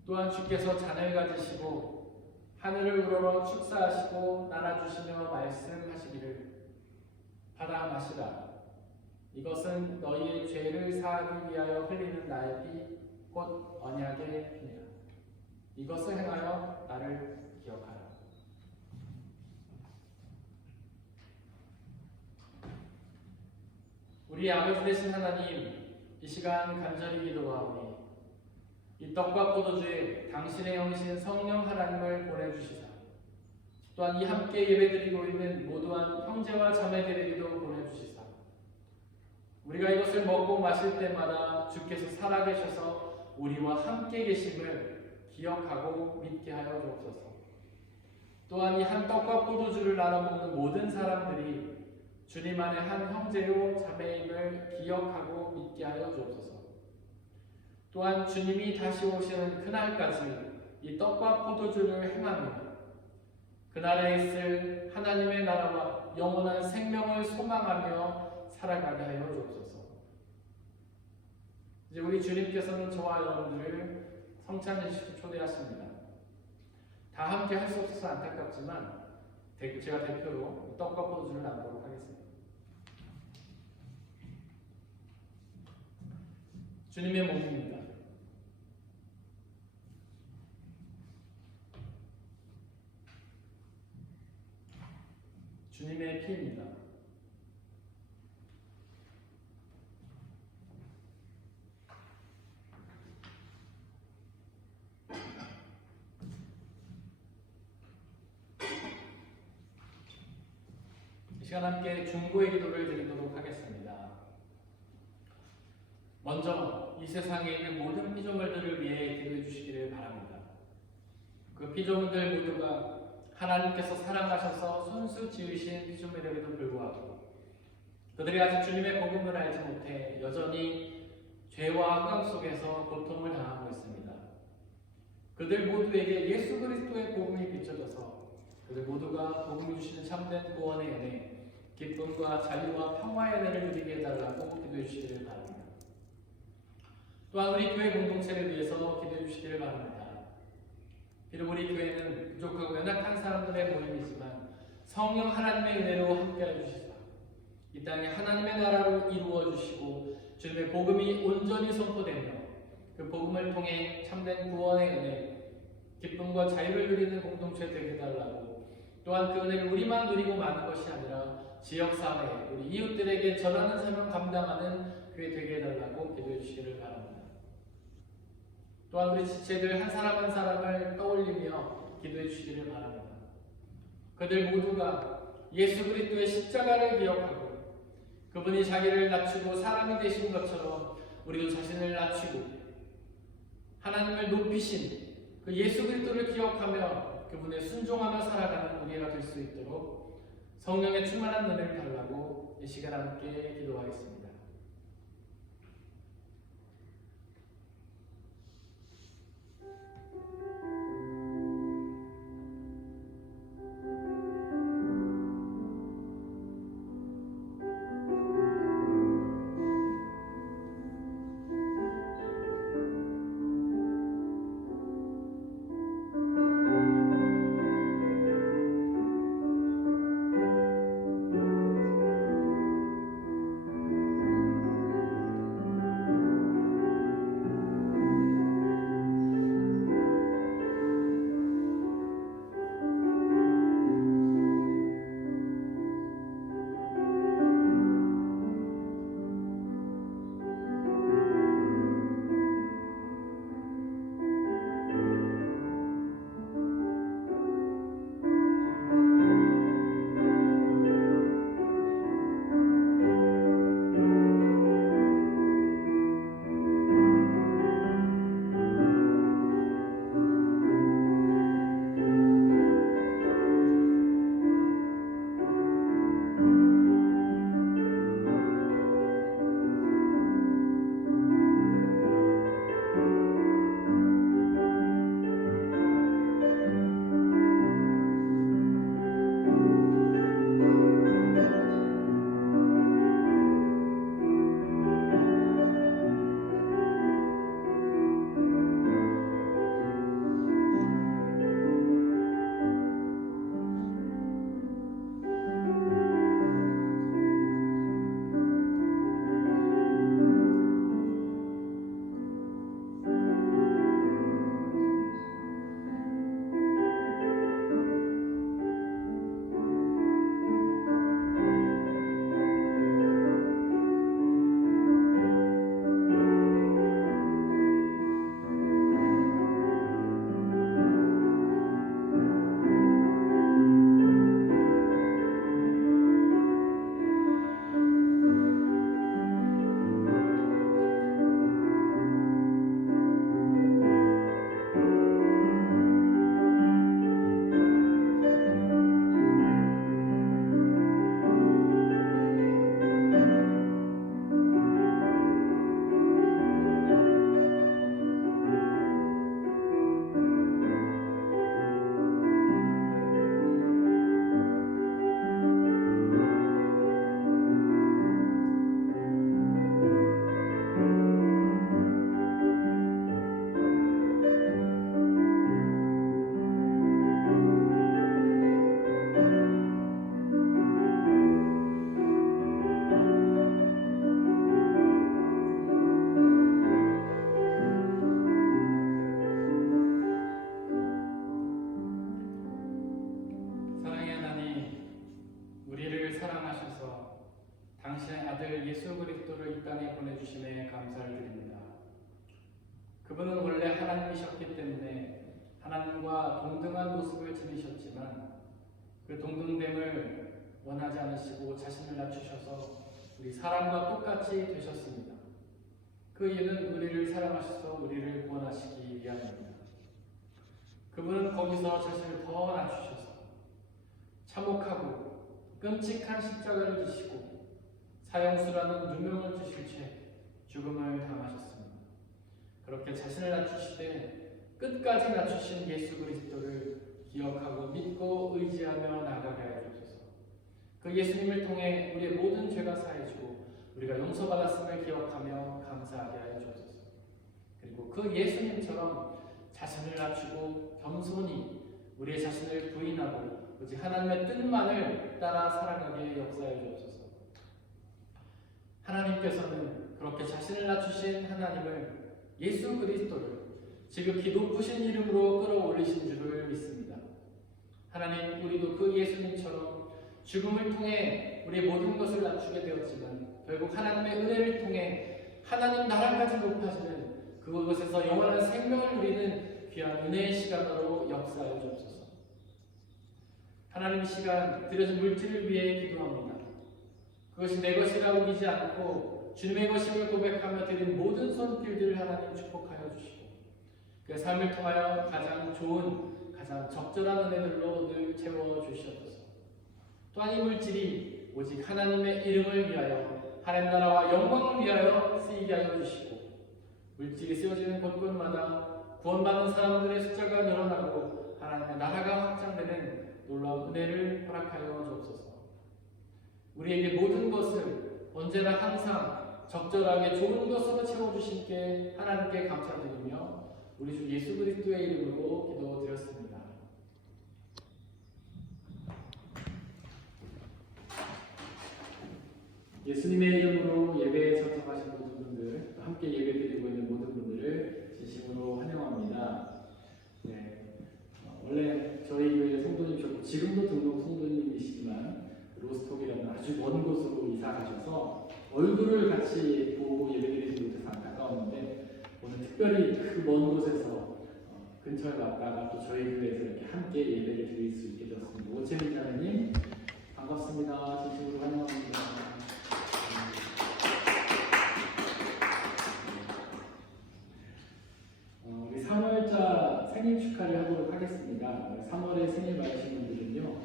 또한 주께서 잔을 가지시고 하늘을 우러러 축사하시고 나눠주시며 말씀하시기를 받아 마시라. 이것은 너희의 죄를 사하기 위하여 흘리는 나의 피, 곧 언약의 피니라. 이것을 행하여 나를 기억하라. 우리 아버지 되신 하나님, 이 시간 간절히 기도하오니 이 떡과 포도주에 당신의 영이신 성령 하나님을 보내주시사 또한 이 함께 예배드리고 있는 모두한 형제와 자매들에게도 보내주시사 우리가 이것을 먹고 마실 때마다 주께서 살아계셔서 우리와 함께 계심을 기억하고 믿게 하여 주옵소서. 또한 이 한 떡과 포도주를 나눠 먹는 모든 사람들이 주님 안에 한 형제요 자매임을 기억하고 믿게 하여 주옵소서. 또한 주님이 다시 오시는 그날까지 이 떡과 포도주를 행하며 그날에 있을 하나님의 나라와 영원한 생명을 소망하며 살아가게 하여 주옵소서. 이제 우리 주님께서는 저와 여러분들을 성찬 예식에 초대하십니다. 다 함께 할 수 없어서 안타깝지만 제가 대표로 떡과 포도주를 나누도록 하겠습니다. 주님의 몸입니다. 주님의 피입니다. 이 시간 함께 중보의 기도를 드리도록 하겠습니다. 먼저 이 세상에 있는 모든 피조물들을 위해 기도해 주시기를 바랍니다. 그 피조물들 모두가 하나님께서 사랑하셔서 손수 지으신 피조물에게도 불구하고 그들이 아직 주님의 복음을 알지 못해 여전히 죄와 흑암 속에서 고통을 당하고 있습니다. 그들 모두에게 예수 그리스도의 복음이 비춰져서 그들 모두가 복음이 주시는 참된 구원의 은혜, 기쁨과 자유와 평화의 은혜를 누리게 해달라고 기도해 주시기를 바랍니다. 또한 우리 교회 공동체를 위해서 기도해 주시기를 바랍니다. 비록 우리 교회는 부족하고 연약한 사람들의 모임이지만 성령 하나님의 은혜로 함께해 주시사 이 땅에 하나님의 나라로 이루어 주시고 주님의 복음이 온전히 선포되며 그 복음을 통해 참된 구원의 은혜, 기쁨과 자유를 누리는 공동체 되게 해달라고 또한 그 은혜를 우리만 누리고 마는 것이 아니라 지역사회, 우리 이웃들에게 전하는 사명 감당하는 교회 되게 해달라고 기도해 주시기를 바랍니다. 또한 우리 지체들 한 사람 한 사람을 떠올리며 기도해 주시기를 바랍니다. 그들 모두가 예수 그리스도의 십자가를 기억하고 그분이 자기를 낮추고 사람이 되신 것처럼 우리도 자신을 낮추고 하나님을 높이신 그 예수 그리스도를 기억하며 그분의 순종하며 살아가는 우리가 될 수 있도록 성령의 충만한 은혜를 달라고 이 시간 함께 기도하겠습니다. 당신의 아들 예수 그리스도를 이 땅에 보내주심에 감사를 드립니다. 그분은 원래 하나님이셨기 때문에 하나님과 동등한 모습을 지니셨지만 그 동등됨을 원하지 않으시고 자신을 낮추셔서 우리 사람과 똑같이 되셨습니다. 그 이유는 우리를 사랑하셔서 우리를 구원하시기 위함입니다. 그분은 거기서 자신을 더 낮추셔서 참혹하고 끔찍한 십자가를 지시고 사형수라는 누명을 주실 채 죽음을 당하셨습니다. 그렇게 자신을 낮추시되 끝까지 낮추신 예수 그리스도를 기억하고 믿고 의지하며 나가게 하여 주소서. 그 예수님을 통해 우리의 모든 죄가 사해지고 우리가 용서받았음을 기억하며 감사하게 하여 주소서. 그리고 그 예수님처럼 자신을 낮추고 겸손히 우리의 자신을 부인하고 오직 하나님의 뜻만을 따라 살아가게 역사해 주옵소서. 하나님께서는 그렇게 자신을 낮추신 하나님을 예수 그리스도를 지극히 높으신 이름으로 끌어올리신 줄을 믿습니다. 하나님, 우리도 그 예수님처럼 죽음을 통해 우리의 모든 것을 낮추게 되었지만 결국 하나님의 은혜를 통해 하나님 나라까지 높아지는 그곳에서 영원한 생명을 누리는 귀한 은혜의 시간으로 역사하여 주옵소서. 하나님 이 시간 드려진 물질을 위해 기도합니다. 그것이 내 것이라고 믿지 않고 주님의 것임을 고백하며 드린 모든 손길들을 하나님 축복하여 주시고 그 삶을 통하여 가장 좋은 가장 적절한 은혜들로 늘 채워주시옵소서. 또한 이 물질이 오직 하나님의 이름을 위하여 하나님 나라와 영광을 위하여 쓰이게 하여 주시고 물질이 쓰여지는 곳곳마다 구원받는 사람들의 숫자가 늘어나고 하나님의 나라가 확장되는 놀라운 은혜를 허락하여 주옵소서. 우리에게 모든 것을 언제나 항상 적절하게 좋은 것으로 채워주신께 하나님께 감사드리며 우리 주 예수 그리스도의 이름으로 기도드렸습니다. 예수님의 이름으로 예배에 참석하신 모든 분들, 함께 예배드리고 있는 모든 분들을 진심으로 환영합니다. 네, 원래 저희 교회 성도님이셨고 지금도 등록 성도님이시지만 로스톡이라는 아주 먼 곳으로 이사 가셔서 얼굴을 같이 보고 예배드리지 못해서 안타까웠는데 오늘 특별히 그 먼 곳에서 근처에 왔다가 또 저희 교회에서 이렇게 함께 예배를 드릴 수 있게 되었습니다. 오채민 자매님 반갑습니다. 진심으로 환영합니다. 우리 3월자 생일 축하를 하도록 하겠습니다. 3월에 생일 받으신 분들은요,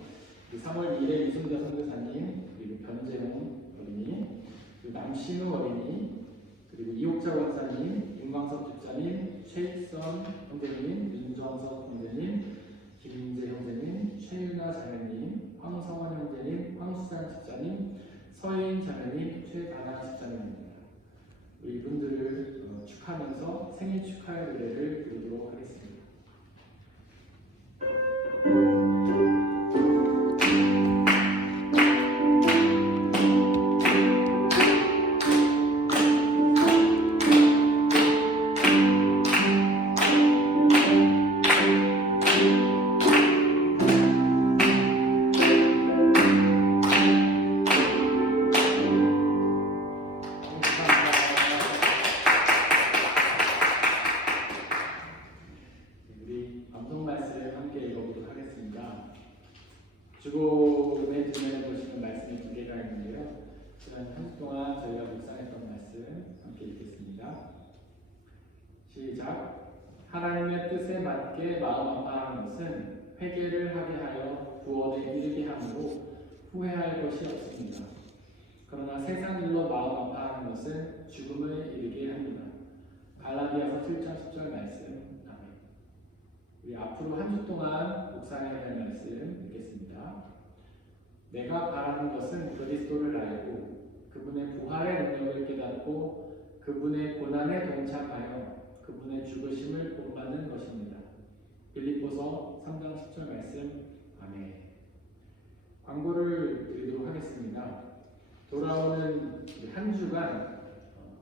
3월 1일에 유승자 선교사님, 그리고 변재홍 어린이, 그리고 남신우 어린이, 그리고 이옥자 권사님, 윤광석 집사님, 최익선 형제님, 윤정석 형제님, 김인재 형제님, 최윤아 자매님, 황성원 형제님, 황수산 집사님, 서혜인 자매님, 최다나 집사님입니다. 우리 이분들을 축하하면서 생일 축하의 노래를 부르도록 하겠습니다. 주보에 주변에 보시는 말씀이 두 개가 있는데요. 지난 한 주 동안 저희가 묵상했던 말씀 함께 읽겠습니다. 시작. 하나님의 뜻에 맞게 마음 아파하는 것은 회개를 하게 하여 구원에 이르게 함으로 후회할 것이 없습니다. 그러나 세상 일로 마음 아파하는 것은 죽음을 이르게 합니다. 갈라디아서 7장 10절 말씀. 우리 앞으로 한 주 동안 묵상해야 할 말씀 읽겠습니다. 내가 바라는 것은 그리스도를 알고 그분의 부활의 능력을 깨닫고 그분의 고난에 동참하여 그분의 죽으심을 본받는 것입니다. 빌립보서 3장 10절 말씀. 아멘. 광고를 드리도록 하겠습니다. 돌아오는 한 주간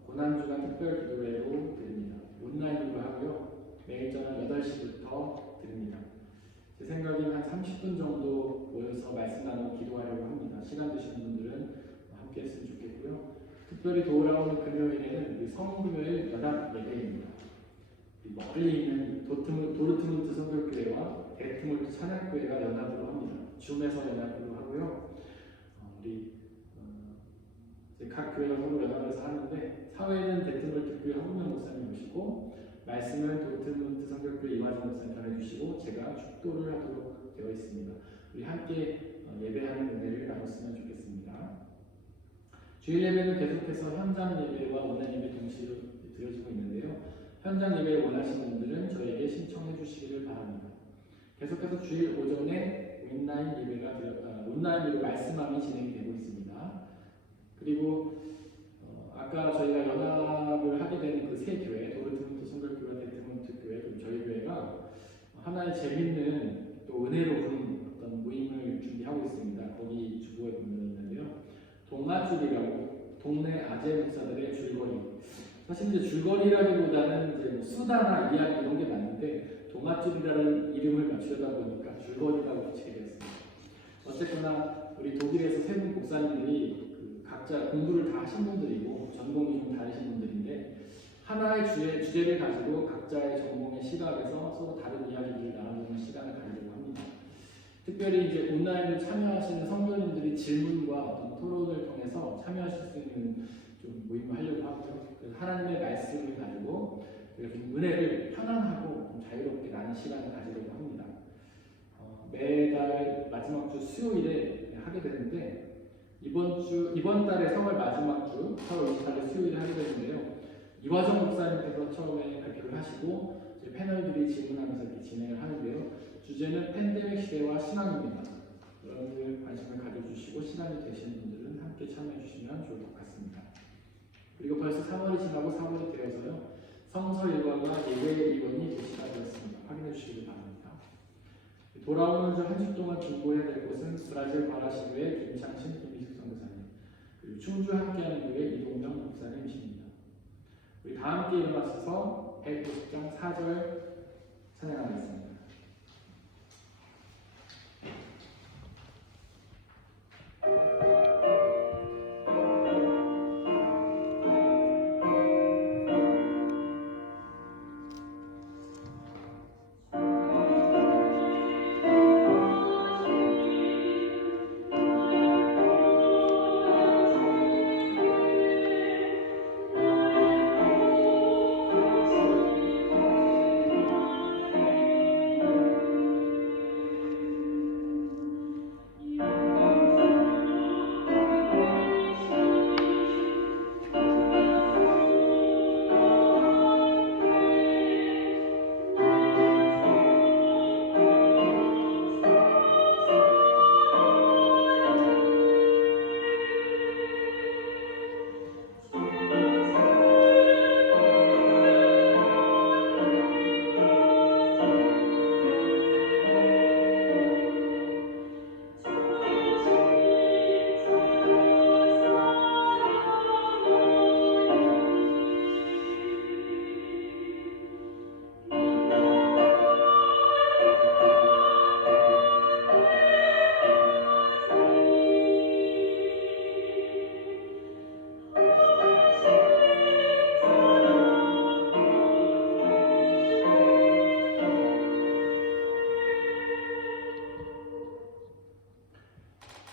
고난주간 특별 기도회로 드립니다. 온라인으로 하고요. 매일 저녁 8시부터 드립니다. 제 생각에는 한 30분 정도 모여서 말씀 나누고 기도하려고 합니다. 시간 되시는 분들은 함께 했으면 좋겠고요. 특별히 돌아오는 금요일에는 우리 성금요일 연합 예배입니다. 멀리 있는 도르트문트 선교교회와 데트몰트 찬양교회가 연합으로 합니다. 줌에서 연합으로 하고요. 우리 각 교회가 서로 연합해서 하는데 사회는 데트몰트 교회 허문영 목사님 모시고 말씀은 도르트문트 선교교회 이화진 목사님 전해주시고 제가 축도를 하도록 되어 있습니다. 우리 함께 예배하는 은혜를 나눴으면 좋겠습니다. 주일 예배는 계속해서 현장 예배와 온라인 예배 동시에 드려지고 있는데요. 현장 예배를 원하시는 분들은 저에게 신청해 주시기를 바랍니다. 계속해서 주일 오전에 온라인으로 말씀함이 진행이 되고 있습니다. 그리고 아까 저희가 연합을 하게 되는 그 세 교회, 도르트문트 선교교회, 데트몬트 교회, 그리고 저희 교회가 하나의 재밌는 또 은혜로운 어떤 모임을 준비하고 있습니다. 거기 주보에 보면 있는데요. 동아줄이라고 동네 아재 목사들의 줄거리. 사실 이제 줄거리라기보다는 이제 뭐 수다나 이야기 이런 게 많은데 동아줄이라는 이름을 맞추려다 보니까 줄거리라고 붙이게 되었습니다. 어쨌거나 우리 독일에서 세 분 목사님들이 각자 공부를 다 하신 분들이고 전공이 좀 다르신 분들인데 하나의 주제를 가지고 각자의 전공의 시각에서 서로 다른 이야기들을 나누는 시간을 가지려고 합니다. 특별히 이제 온라인으로 참여하시는 성도님들이 질문과 어떤 토론을 통해서 참여하실 수 있는 좀 모임을 하려고 하고요. 그래서 하나님의 말씀을 가지고 우리가 좀 은혜를 편안하고 좀 자유롭게 나눈 시간을 가지려고 합니다. 매달 마지막 주 수요일에 하게 되는데 이번 달에 3월 마지막 주 4월 28일 수요일에 하게 되는데요. 이화정 목사님께서 처음에 발표를 하시고 이제 패널들이 질문하면서 이렇게 진행을 하는데요. 주제는 팬데믹 시대와 신앙입니다. 여러분들 관심을 가져주시고 시간이 되시는 분들은 함께 참여해 주시면 좋을 것 같습니다. 그리고 벌써 3월이 지나고 4월이 되어서요. 성서 일과가 예배 이원이 도시가 되었습니다. 확인해 주시기 바랍니다. 돌아오는 주 한 주 동안 중보해야 될 곳은 브라질 바라시교회 김창신 김희숙 선교사님, 그리고 충주 함께하는 교회 이동명 목사님이십니다. 우리 다 함께 일어나셔서 190장 4절 찬양하겠습니다.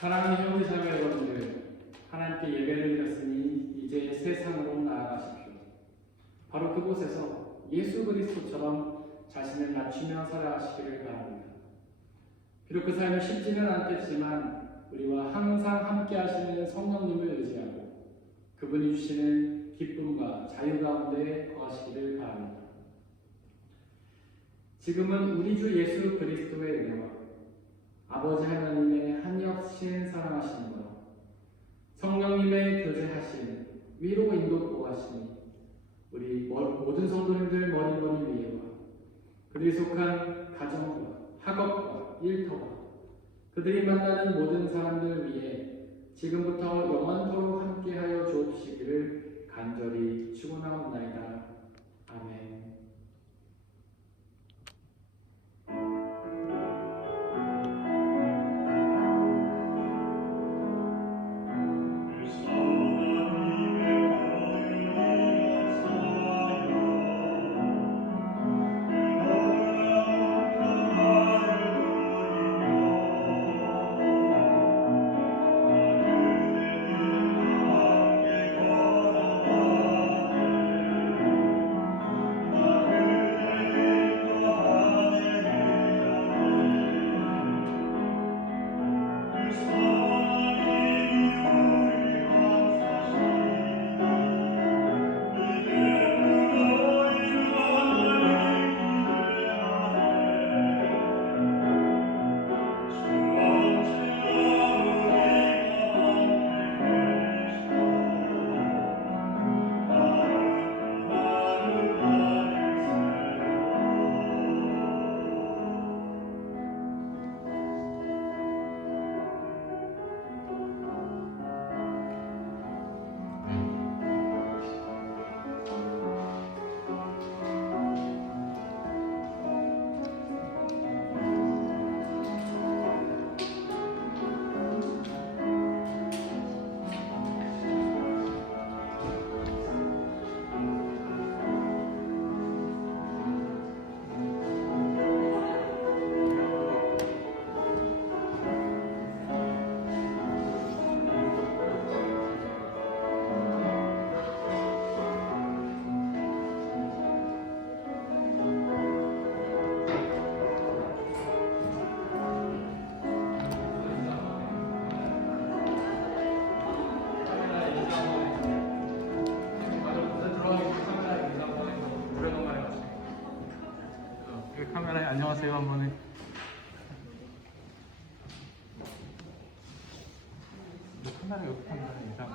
사랑하는 형제자매 여러분들, 하나님께 예배를 드렸으니 이제 세상으로 나아가십시오. 바로 그곳에서 예수 그리스도처럼 자신을 낮추며 살아가시기를 바랍니다. 비록 그 삶이 쉽지는 않겠지만 우리와 항상 함께 하시는 성령님을 의지하고 그분이 주시는 기쁨과 자유 가운데 거하시기를 바랍니다. 지금은 우리 주 예수 그리스도의 은혜와 아버지 하나님의 한없이 사랑하심과 성령님의 교제하심, 위로 인도 보호하심이 우리 모든 성도님들 머리머리 위에와 그들이 속한 가정과 학업과 일터와 그들이 만나는 모든 사람들 위해 지금부터 영원토록 함께하여 주옵시기를 간절히 축원하옵나이다. 아멘. 주 안녕하세요 한 번에. 카메라 여기 카메라 이상해.